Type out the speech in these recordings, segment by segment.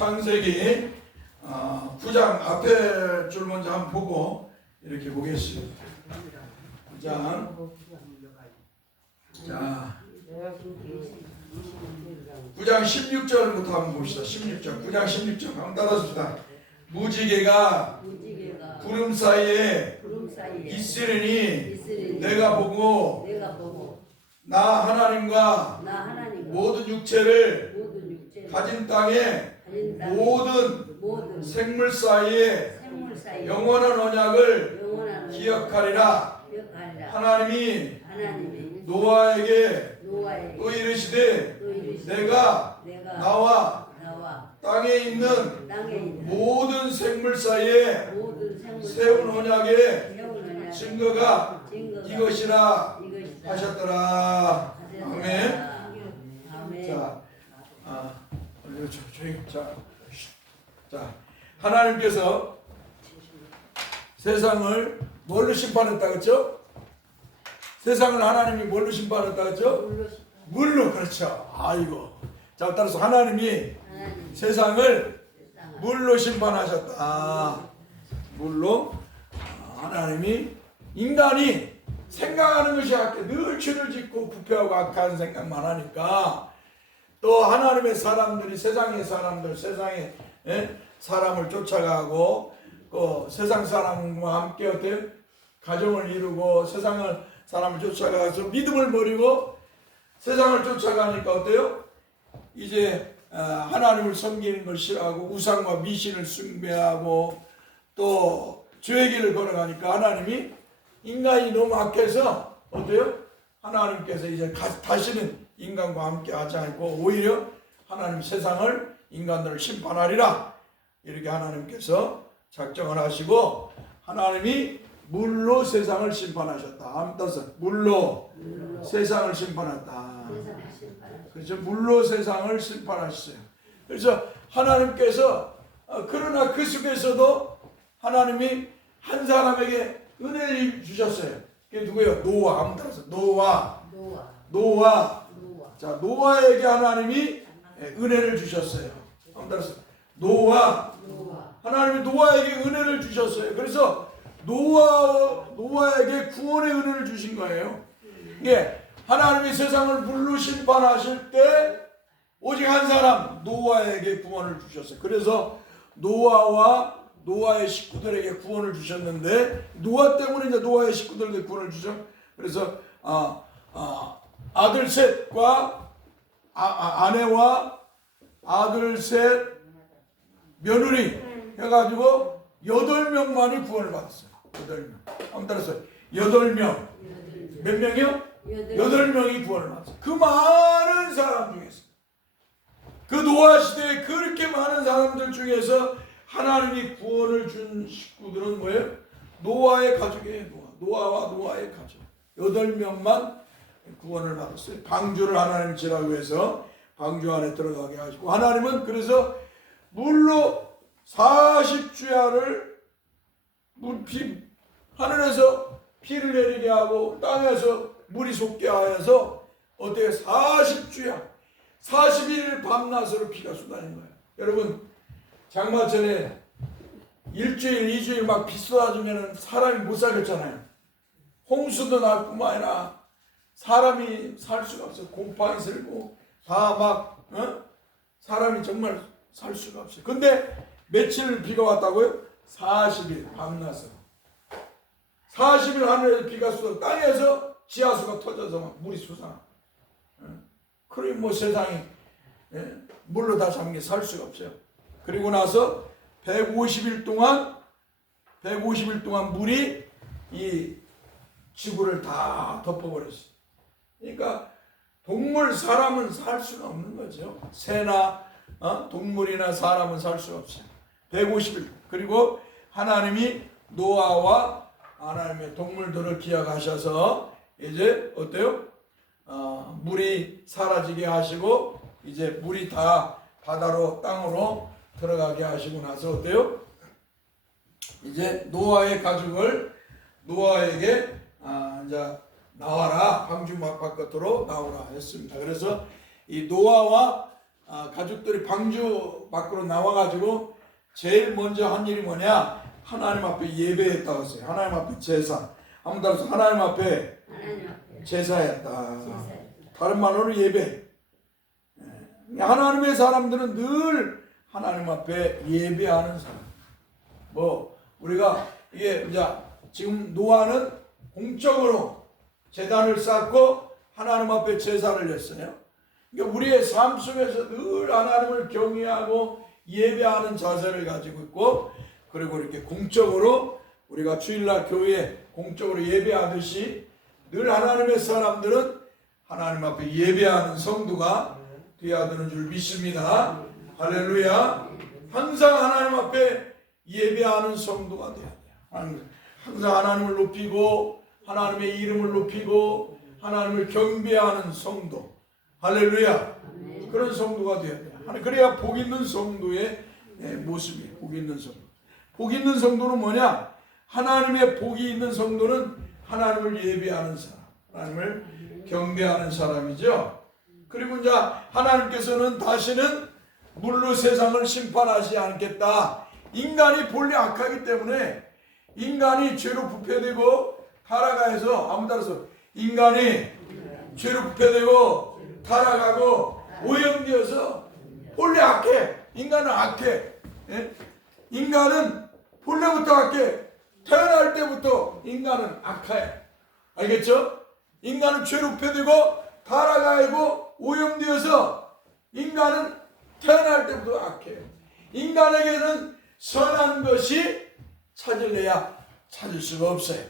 창세기 9장 앞에 줄 먼저 한번 보고 이렇게 보겠습니다. 9장. 자, 9장 16절부터 한번 봅시다. 16절. 9장 16절 한번 따라합시다. 무지개가 구름 사이에 있으리니 내가 보고 나 하나님과 모든 육체를 가진 땅에 모든 생물 사이에 영원한 언약을 기억하리라. 하나님이 노아에게 또 이르시되 내가 나와 땅에 있는 모든 생물 사이에 세운 언약의 증거가 이것이라 하셨더라. 아멘. 자, 하나님께서 세상을 뭘로 심판했다 그랬죠? 세상을 하나님이 뭘로 심판했다 그랬죠? 물로. 그렇죠. 아이고. 자, 따라서 하나님이 세상을 물로 심판하셨다. 물로. 하나님이 인간이 생각하는 것이 악해 늘 죄를 짓고 부패하고 악한 생각만 하니까 또 하나님의 사람들이 세상의 사람들 세상의 사람을 쫓아가고 그 세상 사람과 함께 어때요? 가정을 이루고 세상을 사람을 쫓아가서 믿음을 버리고 세상을 쫓아가니까 어때요? 이제 하나님을 섬기는 걸 싫어하고 우상과 미신을 숭배하고 또 죄의 길을 걸어가니까 하나님이 인간이 너무 악해서 어때요? 하나님께서 이제 다시는 인간과 함께 하지 않고 오히려 하나님 세상을 인간들을 심판하리라 이렇게 하나님께서 작정을 하시고 하나님이 물로 세상을 심판하셨다. 아무튼 물로 세상을 심판했다. 그렇죠. 물로 세상을 심판하셨어요. 그래서 하나님께서 그러나 그 속에서도 하나님이 한 사람에게 은혜를 주셨어요. 그게 누구예요? 노아. 한번 들어서 노아. 자, 노아에게 하나님이 은혜를 주셨어요. 한번 들어서 노아. 하나님이 노아에게 은혜를 주셨어요. 그래서 노아에게 구원의 은혜를 주신 거예요. 이게 하나님이 세상을 물로 심판하실 때 오직 한 사람 노아에게 구원을 주셨어요. 그래서 노아와 노아의 식구들에게 구원을 주셨는데 노아 때문에 이제 노아의 식구들에게 구원을 주죠. 그래서 아들 셋과 아내와 아들 셋 며느리 해가지고 8명만이 구원을 받았어요. 8명. 한번 따라서 8명. 몇 명이요? 8명이 구원을 받았어요. 그 많은 사람 중에서 그 노아 시대에 그렇게 많은 사람들 중에서 하나님이 구원을 준 식구들은 뭐예요? 노아의 가족이에요. 노아와 노아의 가족 8명만 구원을 받았어요. 방주를 하나님 지라고 해서 방주 안에 들어가게 하시고 하나님은 그래서 물로 40주야를 하늘에서 피를 내리게 하고 땅에서 물이 솟게 하여서 어때요? 40주야 40일 밤낮으로 피가 쏟아진 거예요. 여러분 장마철에 일주일, 2주일 막 비 쏟아지면 사람이 못 살겠잖아요. 홍수도 날 뿐만 아니라 사람이 살 수가 없어요. 곰팡이 슬고 다 막 사람이 정말 살 수가 없어요. 근데 며칠 비가 왔다고요? 40일 밤낮으로 40일 하늘에서 비가 쏟아 땅에서 지하수가 터져서 막 물이 솟아. 그러니 뭐 세상이 물로 다 잠겨 살 수가 없어요. 그리고 나서 150일 동안 물이 이 지구를 다 덮어버렸어요. 그러니까 동물, 사람은 살 수가 없는 거죠. 새나 동물이나 사람은 살 수가 없어요. 150일. 그리고 하나님이 노아와 하나님의 동물들을 기억하셔서 이제 어때요? 물이 사라지게 하시고 이제 물이 다 바다로 땅으로 들어가게 하시고 나서 어때요? 이제 노아의 가족을 노아에게 이제 나와라 방주 바깥으로 나오라 했습니다. 그래서 이 노아와 가족들이 방주 밖으로 나와가지고 제일 먼저 한 일이 뭐냐? 하나님 앞에 예배했다고 했어요. 하나님 앞에 제사. 한번 따라서 하나님 앞에 제사였다. 다른 말로는 예배. 하나님의 사람들은 늘 하나님 앞에 예배하는 사람. 뭐 우리가 이게 이제 지금 노아는 공적으로 제단을 쌓고 하나님 앞에 제사를 했어요. 그러니까 우리의 삶 속에서 늘 하나님을 경외하고 예배하는 자세를 가지고 있고, 그리고 이렇게 공적으로 우리가 주일날 교회에 공적으로 예배하듯이 늘 하나님의 사람들은 하나님 앞에 예배하는 성도가 되어야 되는 줄 믿습니다. 할렐루야. 항상 하나님 앞에 예배하는 성도가 되어야 돼요. 항상 하나님을 높이고 하나님의 이름을 높이고 하나님을 경배하는 성도. 할렐루야. 그런 성도가 되어야 돼요. 그래야 복 있는 성도의 모습이에요. 복 있는 성도. 복 있는 성도는 뭐냐? 하나님의 복이 있는 성도는 하나님을 예배하는 사람, 하나님을 경배하는 사람이죠. 그리고 이제 하나님께서는 다시는 물로 세상을 심판하지 않겠다. 인간이 본래 악하기 때문에 인간이 죄로 부패되고 타락해서, 아무 따라서 인간이 죄로 부패되고 타락하고 오염되어서 본래 악해. 인간은 악해. 예? 인간은 본래부터 악해. 태어날 때부터 인간은 악해. 알겠죠? 인간은 죄로 부패되고 타락하고 오염되어서 인간은 태어날 때부터 악해. 인간에게는 선한 것이 찾을래야 찾을 수가 없어요.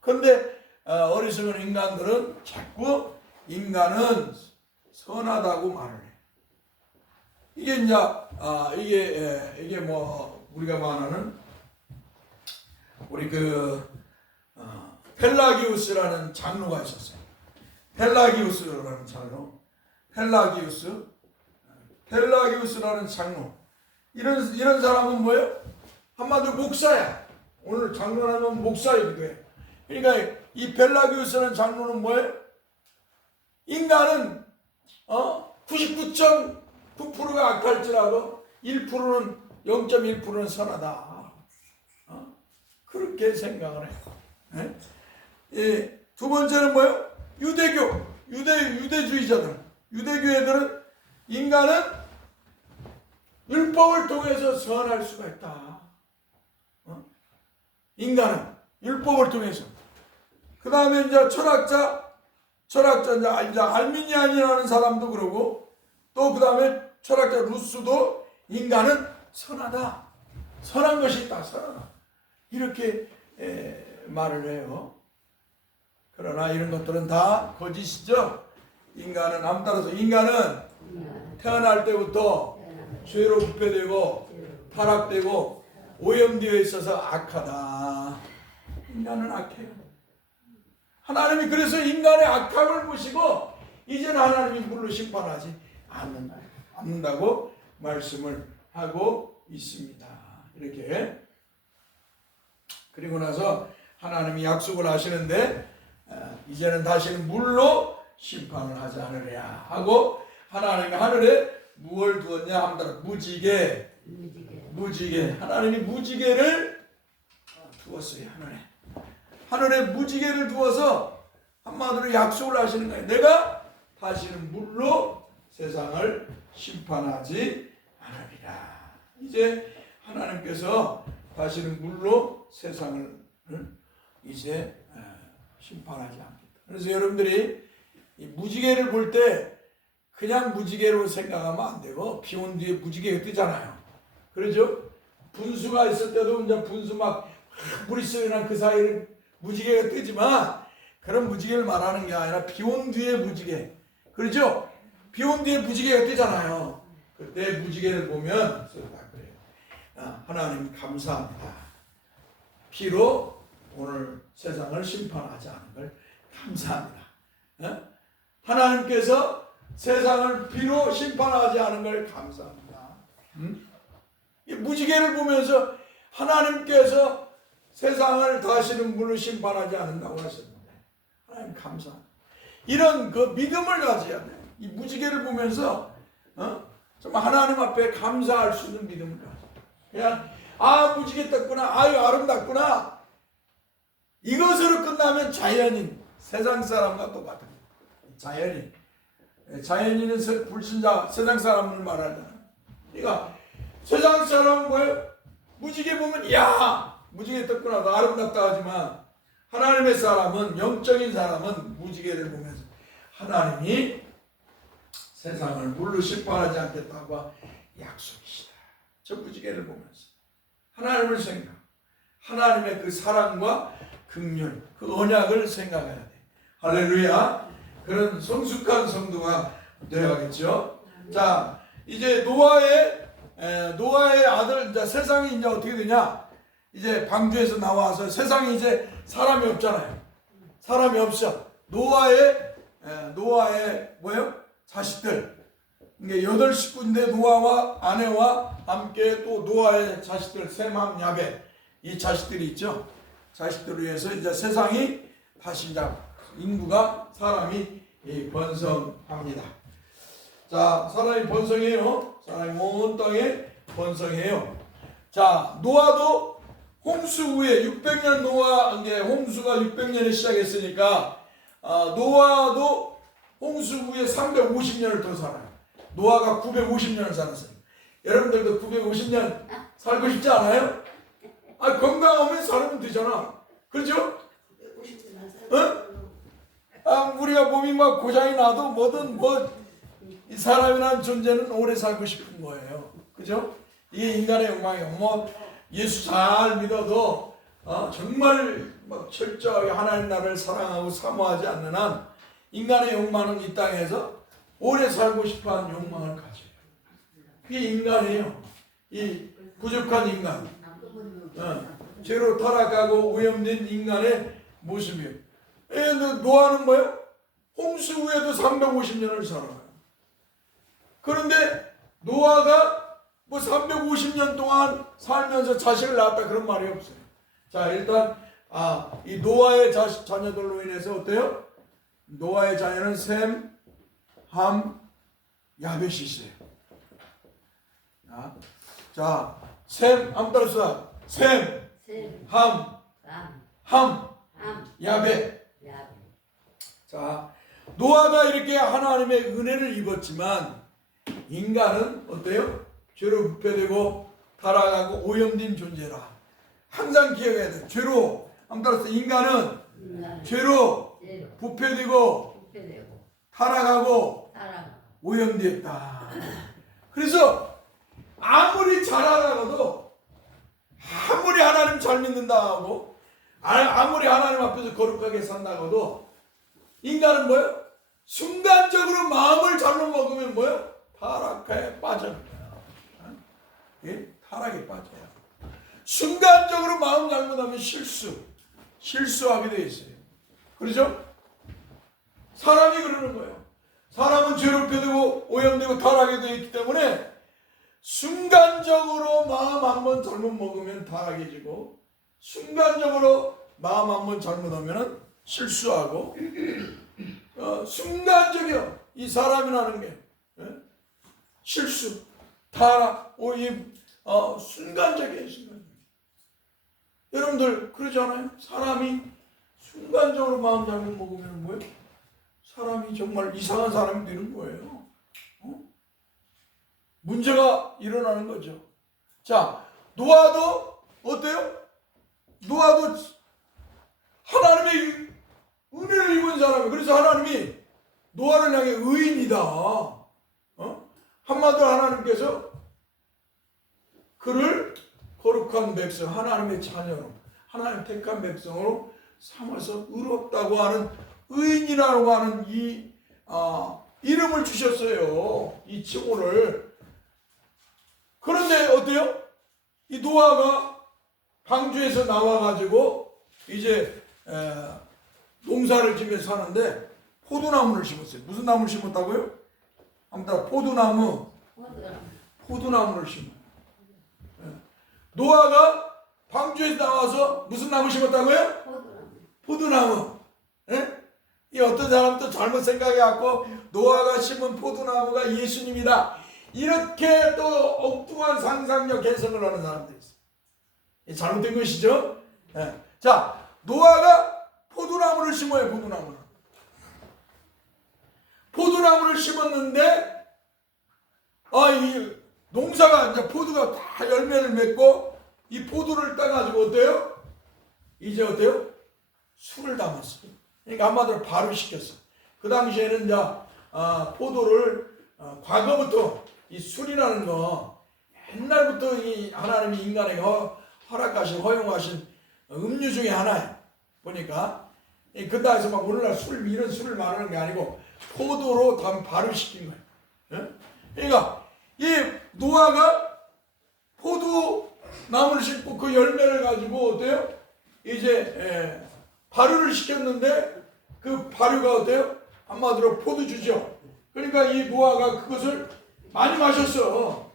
그런데 어리석은 인간들은 자꾸 인간은 선하다고 말을 해. 이게 이제 이게 뭐 우리가 말하는 우리 펠라기우스라는 장로가 있었어요. 펠라기우스라는 장로. 펠라기우스라는 장로. 이런 사람은 뭐예요? 한마디로 목사야. 오늘 장로라면 목사이기도 해. 그러니까 이 펠라기우스라는 장로는 뭐예요? 인간은 99.9%가 악할지라도 1%는 0.1%는 선하다. 그렇게 생각을 해요. 두 번째는 뭐예요? 유대주의자들. 유대교 애들은 인간은 율법을 통해서 선할 수가 있다. 인간은 율법을 통해서. 그 다음에 이제 철학자 이제 알미니안이라는 사람도 그러고, 또 그 다음에 철학자 루스도 인간은 선하다. 선한 것이 있다. 선하다. 이렇게 말을 해요. 그러나 이런 것들은 다 거짓이죠. 인간은 아무 따라서 인간은 태어날 때부터 죄로 부패되고 타락되고 오염되어 있어서 악하다. 인간은 악해요. 하나님이 그래서 인간의 악함을 보시고 이제는 하나님이 물로 심판하지 않는다고 말씀을 하고 있습니다. 이렇게. 그리고 나서 하나님이 약속을 하시는데 이제는 다시는 물로 심판을 하지 않으랴 하고, 하나님이 하늘에 무엇을 두었냐 하면 무지개. 하나님이 무지개를 두었어요. 하늘에 무지개를 두어서 한마디로 약속을 하시는 거예요. 내가 다시는 물로 세상을 심판하지 않으리라. 이제 하나님께서 다시는 물로 세상을 이제 심판하지 않겠다. 그래서 여러분들이 이 무지개를 볼 때 그냥 무지개로 생각하면 안 되고, 비 온 뒤에 무지개가 뜨잖아요. 그러죠? 분수가 있을 때도 이제 분수 막 물이 쏘이는 그 사이에 무지개가 뜨지만, 그런 무지개를 말하는 게 아니라 비 온 뒤에 무지개. 그렇죠? 비 온 뒤에 무지개가 뜨잖아요. 그때 무지개를 보면 그래요. 하나님 감사합니다. 비로 오늘 세상을 심판하지 않은 걸 감사합니다. 하나님께서 세상을 비로 심판하지 않은 걸 감사합니다. 이 무지개를 보면서 하나님께서 세상을 다시는 물로 심판하지 않는다고 하셨는데, 하나님 감사합니다. 이런 그 믿음을 가져야 돼요. 이 무지개를 보면서 정말 하나님 앞에 감사할 수 있는 믿음을 가져. 그냥 무지개 떴구나, 아유 아름답구나, 이것으로 끝나면 자연인, 세상 사람과 똑같은 자연인. 자연인은 불신자, 세상 사람을 말하잖아. 그러니까 세상 사람은 뭐예요? 무지개 보면 야 무지개 떴구나, 너 아름답다 하지만, 하나님의 사람은, 영적인 사람은 무지개를 보면서 하나님이 세상을 물로 심판하지 않겠다고 약속이시다. 저 무지개를 보면서 하나님을 생각, 하나님의 그 사랑과 긍휼, 그 언약을 생각해야 돼. 할렐루야. 그런 성숙한 성도가 되어야겠죠. 자, 이제 노아의 아들, 이제 세상이 이제 어떻게 되냐? 이제 방주에서 나와서 세상에 이제 사람이 없잖아요. 사람이 없어. 노아의 뭐예요? 자식들. 이게 8식구인데 노아와 아내와 함께 또 노아의 자식들 셈, 함, 야벳, 이 자식들이 있죠. 자식들을 위해서 이제 세상이 다시 이제 인구가, 사람이 번성합니다. 자, 사람이 번성해요. 사람이 온 땅에 번성해요. 자, 노아도 홍수 후에 600년 이제 홍수가 600년에 시작했으니까 노아도 홍수 후에 350년을 더 살아요. 노아가 950년을 살았어요. 여러분들도 950년 살고 싶지 않아요? 건강하면 살면 되잖아. 그렇죠? 우리가 몸이 막 고장이 나도 뭐든 이 사람이라는 존재는 오래 살고 싶은 거예요. 그죠? 이게 인간의 욕망이에요. 예수 잘 믿어도 정말 막 철저하게 하나님 나라를 사랑하고 사모하지 않는 한 인간의 욕망은 이 땅에서 오래 살고 싶어하는 욕망을 가져요. 그게 인간이에요. 이 부족한 인간, 죄로 타락하고 오염된 인간의 모습이에요. 노아는 뭐예요? 홍수 후에도 350년을 살아요. 그런데 노아가 350년 동안 살면서 자식을 낳았다 그런 말이 없어요. 자, 일단 이 노아의 자녀들로 인해서 어때요? 노아의 자녀는 셈, 함, 야벳이 있어요. 자, 셈, 함 따라서 셈, 함, 야벳. 자, 노아가 이렇게 하나님의 은혜를 입었지만 인간은 어때요? 죄로 부패되고 타락하고 오염된 존재라. 항상 기억해야 돼. 죄로, 따라서 인간은 죄로 부패되고 타락하고 오염되었다. 그래서 아무리 잘하다가도, 아무리 하나님 잘 믿는다 하고, 아무리 하나님 앞에서 거룩하게 산다고도 인간은 뭐예요? 순간적으로 마음을 잘못 먹으면 뭐예요? 타락에 빠져요. 타락에 빠져요. 순간적으로 마음 잘못하면 실수하게 돼 있어요. 그렇죠? 사람이 그러는 거예요. 사람은 죄로 빼되고 오염되고 타락하게 되어 있기 때문에 순간적으로 마음 한번 잘못 먹으면 타락해지고, 순간적으로 마음 한번 잘못하면 실수하고, 순간적이요. 이 사람이라는 게 실수, 타락, 오임, 순간적이에요. 순간적. 여러분들 그러지 않아요? 사람이 순간적으로 마음 잘못 먹으면 뭐예요? 사람이 정말 이상한 사람이 되는 거예요. 문제가 일어나는 거죠. 자, 노아도 어때요? 노아도 하나님의 은혜를 입은 사람이에요. 그래서 하나님이 노아를 향해 의인이다. 한마디로 하나님께서 그를 거룩한 백성, 하나님의 자녀로, 하나님 택한 백성으로 삼아서 의롭다고 하는, 의인이라고 하는 이 이름을 주셨어요. 이 칭호를. 그런데 어때요? 이 노아가 방주에서 나와가지고 이제 농사를 지면서 사는데 포도나무를 심었어요. 무슨 나무를 심었다고요? 아무튼 포도나무를 심어요. 노아가 방주에서 나와서 무슨 나무 심었다고요? 포도나무. 이 어떤 사람도 잘못 생각해갖고 노아가 심은 포도나무가 예수님이다, 이렇게 또 엉뚱한 상상력 개성을 하는 사람들이 있어요. 잘못된 것이죠. 예. 자, 노아가 포도나무를 심어요. 포도나무를 심었는데 이 농사가 이제 포도가 다 열매를 맺고 이 포도를 따가지고 어때요? 이제 어때요? 술을 담았어요. 그러니까 한마디로 발효시켰어. 그 당시에는 이제 포도를 과거부터 이 술이라는 거 옛날부터 이 하나님이 인간에게 허락하신 허용하신 음료 중에 하나예요. 보니까 근다해서 막 오늘날 이런 술을 말하는 게 아니고 포도로 발효시킨 거예요. 그러니까 이 노아가 포도나무를 심고 그 열매를 가지고 어때요? 이제 발효를 시켰는데 그 발효가 어때요? 한마디로 포도주죠. 그러니까 이 노아가 그것을 많이 마셨어.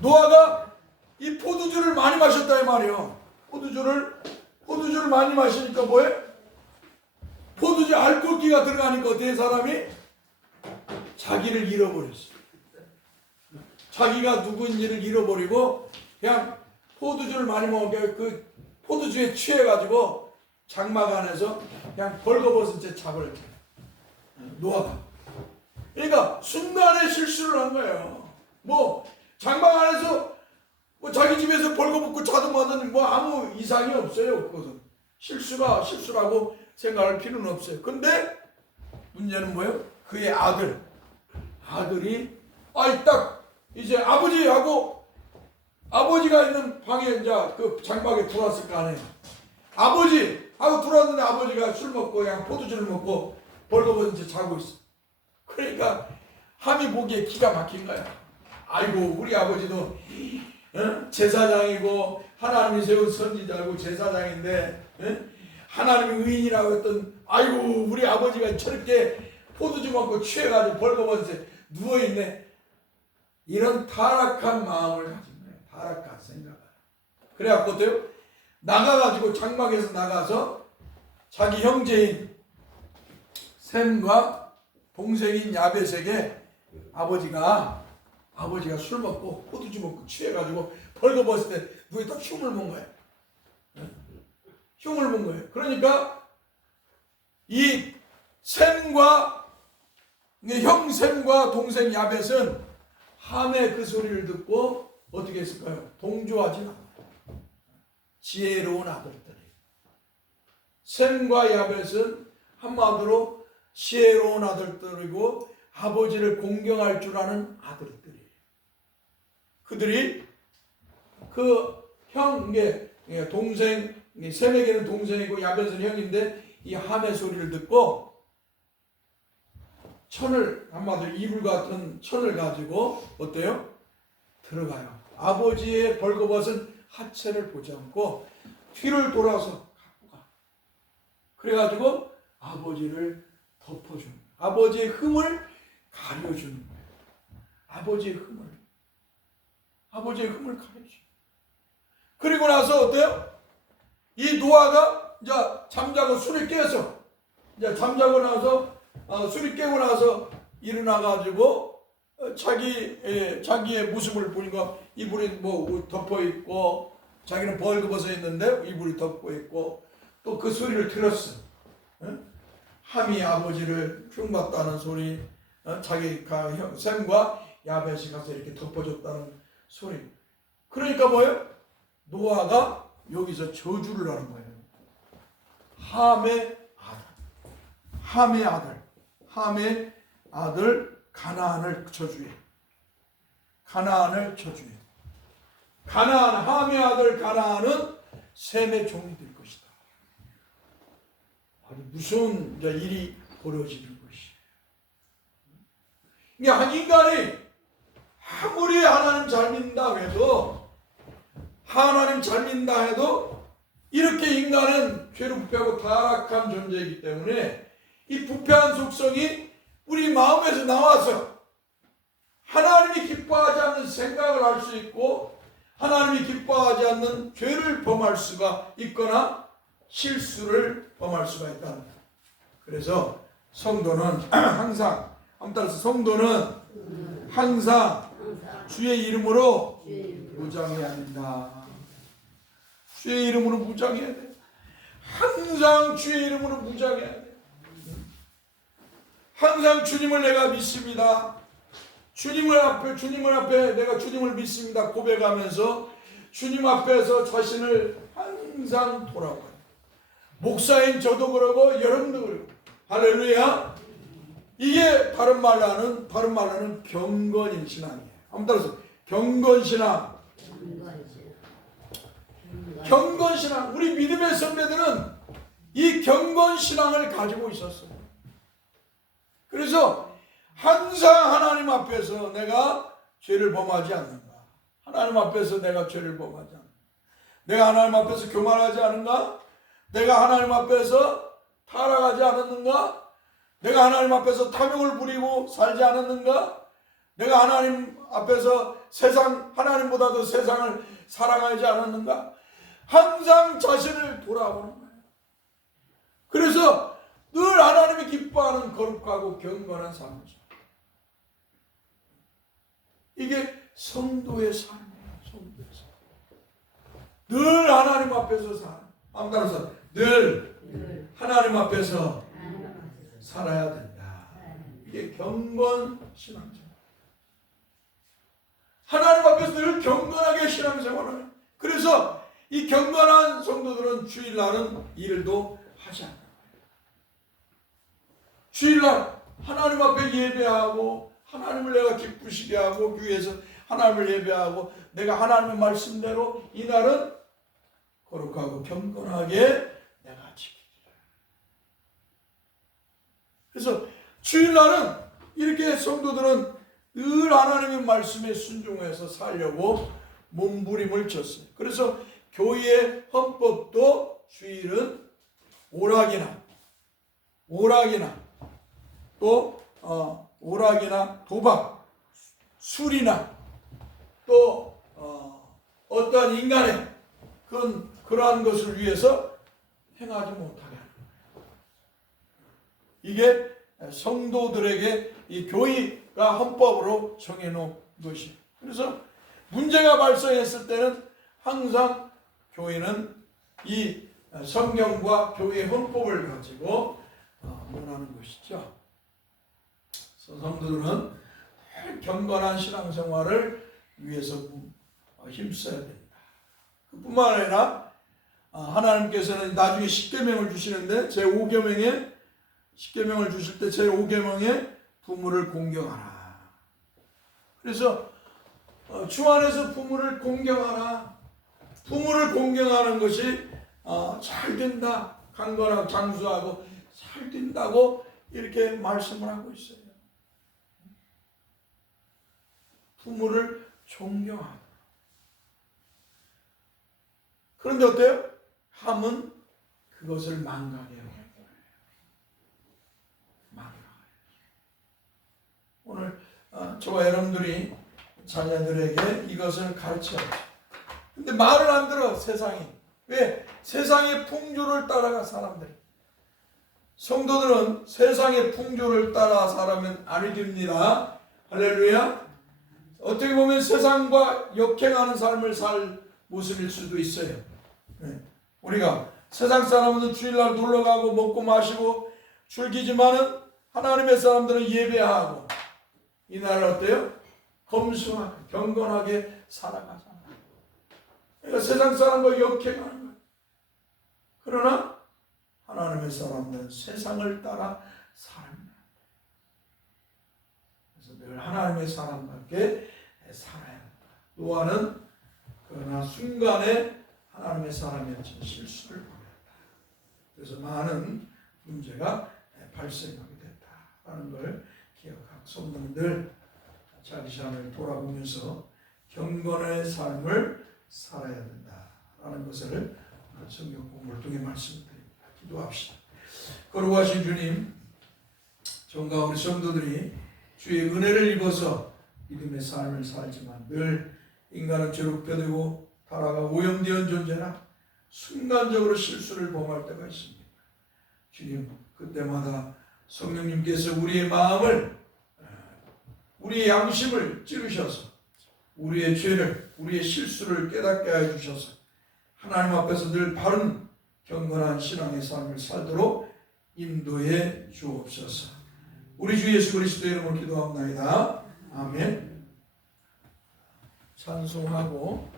노아가 이 포도주를 많이 마셨다 이 말이에요. 포도주를 많이 마시니까 뭐해? 포도주 알코올기가 들어가니까 어때 사람이? 자기를 잃어버렸어. 자기가 누군지를 잃어버리고 그냥 포도주를 많이 먹으니까 그 포도주에 취해가지고 장막 안에서 그냥 벌거벗은 채 자버렸어. 노아가. 그러니까 순간에 실수를 한 거예요. 뭐 장막 안에서 뭐 자기 집에서 벌거벗고 자동하든 뭐 아무 이상이 없어요. 그것은 실수라고 생각할 필요는 없어요. 근데 문제는 뭐예요? 그의 아들이 딱 이제 아버지가 있는 방에 이제 그 장막에 들어왔을 거 아니에요. 아버지하고 들어왔는데 아버지가 술 먹고 그냥 포도주를 먹고 벌거벗은 채 자고 있어. 그러니까 함이 보기에 기가 막힌 거야. 아이고 우리 아버지도 제사장이고 하나님이 세운 선지자고 제사장인데 하나님이 의인이라고 했던 아이고 우리 아버지가 저렇게 포도주 먹고 취해가지고 벌거벗은 채 누워있네. 이런 타락한 마음을 가진 거예요. 타락한 생각을. 그래갖고 어때요? 나가가지고 장막에서 나가서 자기 형제인 셈과 동생인 야벳에게 아버지가 술 먹고 포도주 먹고 취해가지고 벌거벗을 때 누구에다 흉을 본 거예요. 흉을 본 거예요. 그러니까 이 형 셈과 동생 야벳은 함의 그 소리를 듣고 어떻게 했을까요? 동조하지 않아요. 지혜로운 아들들이. 셈과 야벳은 한마디로 지혜로운 아들들이고 아버지를 공경할 줄 아는 아들들이에요. 그들이 그 동생, 셈에게는 동생이고 야벳은 형인데 이 함의 소리를 듣고 한마디로 이불 같은 천을 가지고 어때요? 들어가요. 아버지의 벌거벗은 하체를 보지 않고 뒤를 돌아서 갖고 가. 그래가지고 아버지를 덮어주는 거예요. 아버지의 흠을 가려주는 거예요. 아버지의 흠을 가려주는. 그리고 나서 어때요? 이 노아가 이제 잠자고 술이 깨서 이제 잠자고 나서 술이 깨고 나서 일어나가지고 자기의 모습을 보니까 이불이 뭐 덮어 있고 자기는 벌거벗어 있는데 이불이 덮고 있고 또 그 소리를 들었어. 함이 아버지를 흉봤다는 소리, 자기가 셈과 야벳이 가서 이렇게 덮어줬다는 소리. 그러니까 뭐예요? 노아가 여기서 저주를 하는 거예요. 함의 아들 가나안을 저주해. 함의 아들 가나안은 셈의 종이 될 것이다. 아주 무서운 일이 벌어지는 것이에요. 그러니까 인간이 아무리 하나님 잘 믿는다 해도 이렇게 인간은 죄로 부패하고 타락한 존재이기 때문에 이 부패한 속성이 우리 마음에서 나와서 하나님이 기뻐하지 않는 생각을 할 수 있고 하나님이 기뻐하지 않는 죄를 범할 수가 있거나 실수를 범할 수가 있다. 그래서 성도는 항상 한번 따라서 성도는 항상 주의 이름으로 무장해야 된다. 주의 이름으로 무장해야 돼. 항상 주의 이름으로 무장해야 돼. 항상 주님을 내가 믿습니다. 주님 앞에 내가 주님을 믿습니다. 고백하면서 주님 앞에서 자신을 항상 돌아봐요. 목사인 저도 그러고 여러분도 그러고. 할렐루야. 이게 다른 말로는 경건인 신앙이에요. 한번 따라서 경건신앙. 경건신앙. 우리 믿음의 선배들은 이 경건신앙을 가지고 있었어요. 그래서 항상 하나님 앞에서 내가 죄를 범하지 않는가? 하나님 앞에서 내가 죄를 범하지 않는가? 내가 하나님 앞에서 교만하지 않은가? 내가 하나님 앞에서 타락하지 않았는가? 내가 하나님 앞에서 탐욕을 부리고 살지 않았는가? 내가 하나님 앞에서 하나님보다도 세상을 사랑하지 않았는가? 항상 자신을 돌아보는 거예요. 그래서 늘 하나님이 기뻐하는 거룩하고 경건한 삶을 살아요. 이게 성도의 삶이에요. 성도의 삶. 늘 하나님 앞에서 살아. 한번 따라서 늘 하나님 앞에서 살아야 된다. 이게 경건 신앙생활. 하나님 앞에서 늘 경건하게 신앙생활을 해요. 그래서 이 경건한 성도들은 주일날은 일도 하지 않아요. 주일날 하나님 앞에 예배하고 하나님을 내가 기쁘시게 하고 교회에서 하나님을 예배하고 내가 하나님의 말씀대로 이날은 거룩하고 경건하게 내가 지키리라. 그래서 주일날은 이렇게 성도들은 늘 하나님의 말씀에 순종해서 살려고 몸부림을 쳤어요. 그래서 교회의 헌법도 주일은 오락이나 또 오락이나 도박, 술이나 또 어떠한 인간의 그러한 것을 위해서 행하지 못하게 하는 거예요. 이게 성도들에게 이 교회가 헌법으로 정해놓은 것이에요. 그래서 문제가 발생했을 때는 항상 교회는 이 성경과 교회의 헌법을 가지고 논하는 것이죠. 성도들은 경건한 신앙생활을 위해서 힘써야 됩니다. 그뿐만 아니라 하나님께서는 나중에 십계명을 주시는데 제5계명에 십계명을 주실 때 제5계명에 부모를 공경하라. 그래서 주 안에서 부모를 공경하라. 부모를 공경하는 것이 잘 된다. 강건하고 장수하고 잘 된다고 이렇게 말씀을 하고 있어요. 부모를 존경하라. 그런데 어때요? 함은 그것을 망가게 해요. 오늘 저와 여러분들이 자녀들에게 이것을 가르쳐야죠. 근데 말을 안 들어 세상이. 왜? 세상의 풍조를 따라가 사람들이. 성도들은 세상의 풍조를 따라 살면 아니 됩니다. 할렐루야. 어떻게 보면 세상과 역행하는 삶을 살 모습일 수도 있어요. 우리가 세상 사람은 주일날 놀러가고 먹고 마시고 즐기지만은 하나님의 사람들은 예배하고 이날은 어때요? 검소하게 경건하게 살아가잖아요. 그러니까 세상 사람과 역행하는 거예요. 그러나 하나님의 사람들은 세상을 따라 살아갑니다. 그래서 늘 하나님의 사람답게 살아야 한다. 노아는 그러나 순간에 하나님의 사람이었지만 실수를 범했다. 그래서 많은 문제가 발생하게 됐다라는 걸 기억하고 성도는 늘 자기 자신을 돌아보면서 경건의 삶을 살아야 된다라는 것을 성경 공부를 통해 말씀드립니다. 기도합시다. 거룩하신 주님, 정가 우리 성도들이 주의 은혜를 입어서 믿음의 삶을 살지만 늘 인간은 죄롭게 타락하고 오염되어 존재라 순간적으로 실수를 범할 때가 있습니다. 주님, 그때마다 성령님께서 우리의 마음을 우리의 양심을 찌르셔서 우리의 죄를, 우리의 실수를 깨닫게 해 주셔서 하나님 앞에서 늘 바른 경건한 신앙의 삶을 살도록 인도해 주옵소서. 우리 주 예수 그리스도의 이름으로 기도합나이다. 아멘. 찬송하고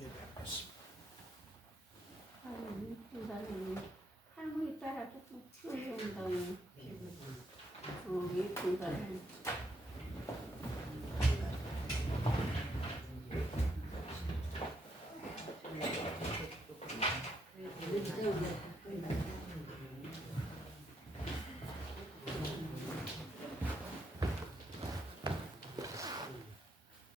예배하겠습니다. 할머니 따라 조금 치워준다. 예쁜 거.